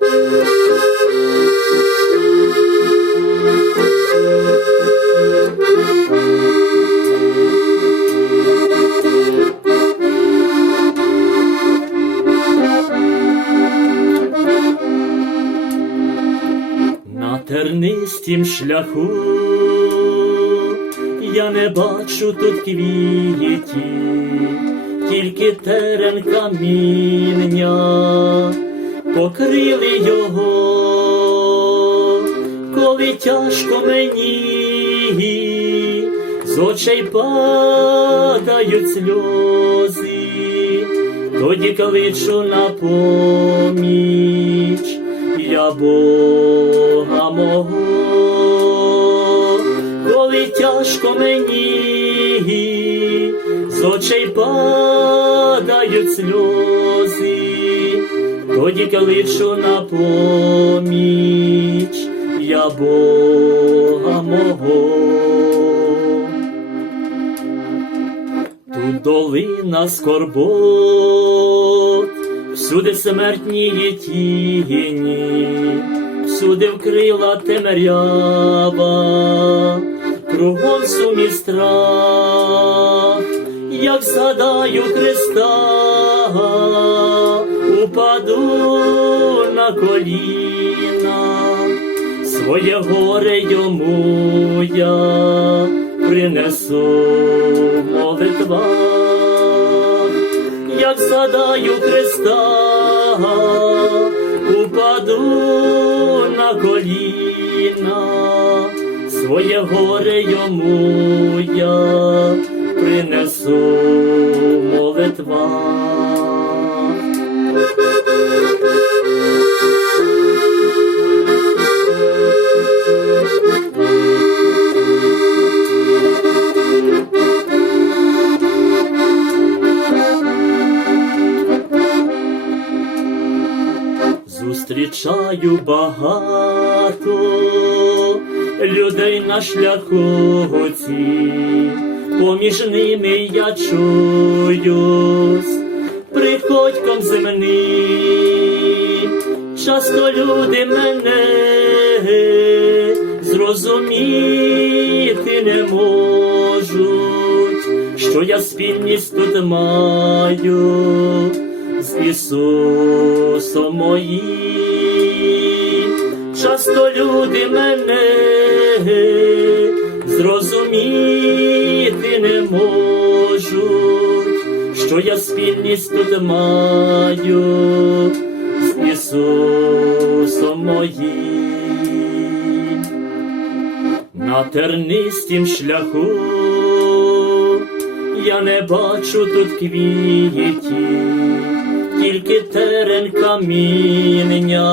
На тернистім шляху я не бачу тут квітів, тільки терен каміння покрили його, коли тяжко мені з очей падають сльози, тоді кличу на поміч я Бога мого, коли тяжко мені, з очей падають сльози, тоді кличу на поміч я Бога мого. Тут долина скорбот, всюди смертні тіні, всюди вкрила темрява, кругом сумі страх, як згадаю Христа, упаду на коліна, своє горе йому я принесу в молитвах, як згадаю Христа, упаду на коліна, своє горе йому я принесу в Зустрічаю багато людей на шляху ці, поміж ними я чуюсь, приходьком земним, часто люди мене зрозуміти не можуть, що я спільність тут маю Ісусом моїм. Часто люди мене зрозуміти не можуть, що я спільність тут маю з Ісусом моїм. На тернистім шляху я не бачу тут квітів, тільки терен каміння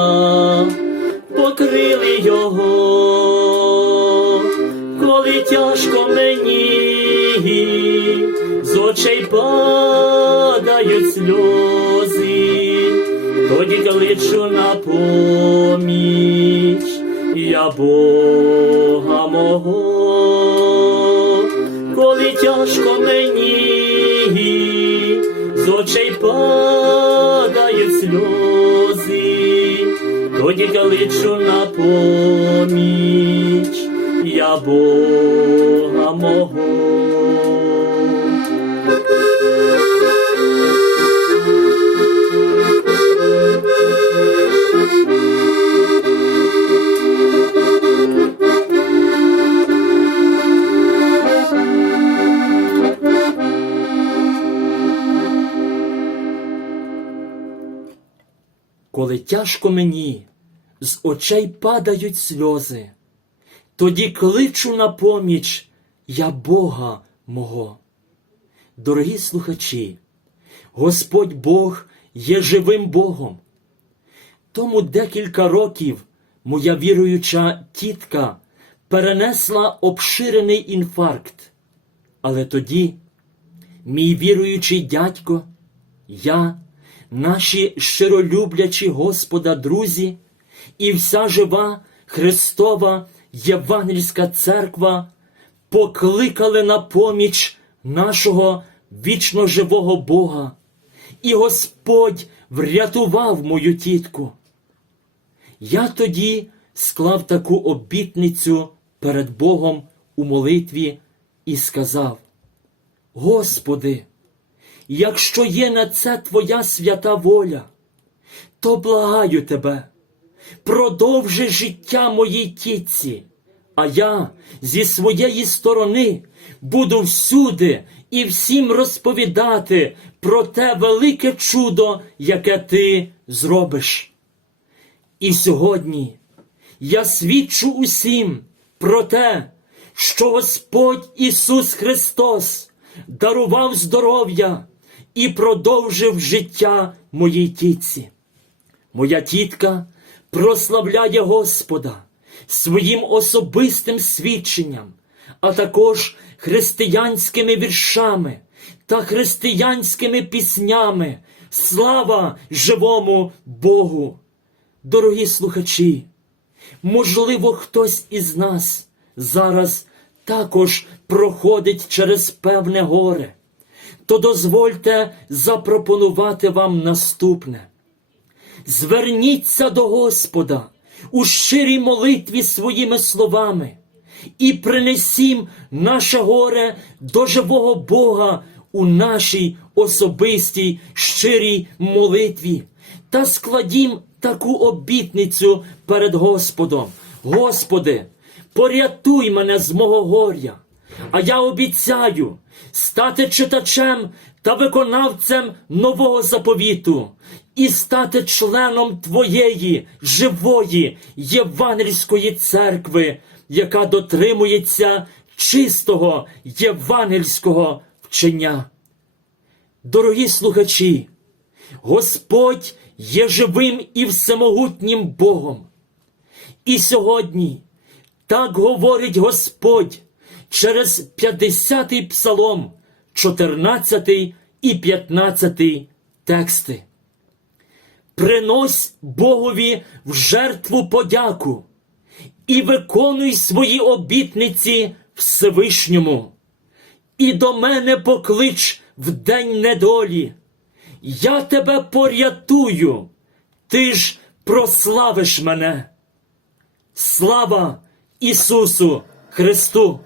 покрили його, коли тяжко мені з очей падають сльози, тоді кличу на поміч я Бога мого. Коли тяжко мені, з очей падають тоді кличу на поміч я Бога мого. Коли тяжко мені, з очей падають сльози, тоді кличу на поміч я Бога мого. Дорогі слухачі, Господь Бог є живим Богом. Тому декілька років моя віруюча тітка перенесла обширений інфаркт. Але тоді мій віруючий дядько, я, наші щиролюблячі Господа друзі і вся жива Христова Євангельська церква покликали на поміч нашого вічно живого Бога, і Господь врятував мою тітку. Я тоді склав таку обітницю перед Богом у молитві і сказав: Господи, якщо є на це Твоя свята воля, то благаю Тебе, продовжи життя моїй тітці, а я зі своєї сторони буду всюди і всім розповідати про те велике чудо, яке ти зробиш. І сьогодні я свідчу усім про те, що Господь Ісус Христос дарував здоров'я і продовжив життя моїй тітці. Моя тітка прославляє Господа своїм особистим свідченням, а також християнськими віршами та християнськими піснями. Слава живому Богу! Дорогі слухачі, можливо, хтось із нас зараз також проходить через певне горе, то дозвольте запропонувати вам наступне. Зверніться до Господа у щирій молитві своїми словами і принесім наше горе до живого Бога у нашій особистій щирій молитві та складім таку обітницю перед Господом. Господи, порятуй мене з мого горя, а я обіцяю стати читачем та виконавцем нового заповіту і стати членом Твоєї живої євангельської церкви, яка дотримується чистого євангельського вчення. Дорогі слухачі, Господь є живим і всемогутнім Богом. І сьогодні так говорить Господь через 50-й псалом, 14 і 15 тексти. Принось Богові в жертву подяку і виконуй свої обітниці Всевишньому. І до мене поклич в день недолі. Я тебе порятую, ти ж прославиш мене. Слава Ісусу Христу!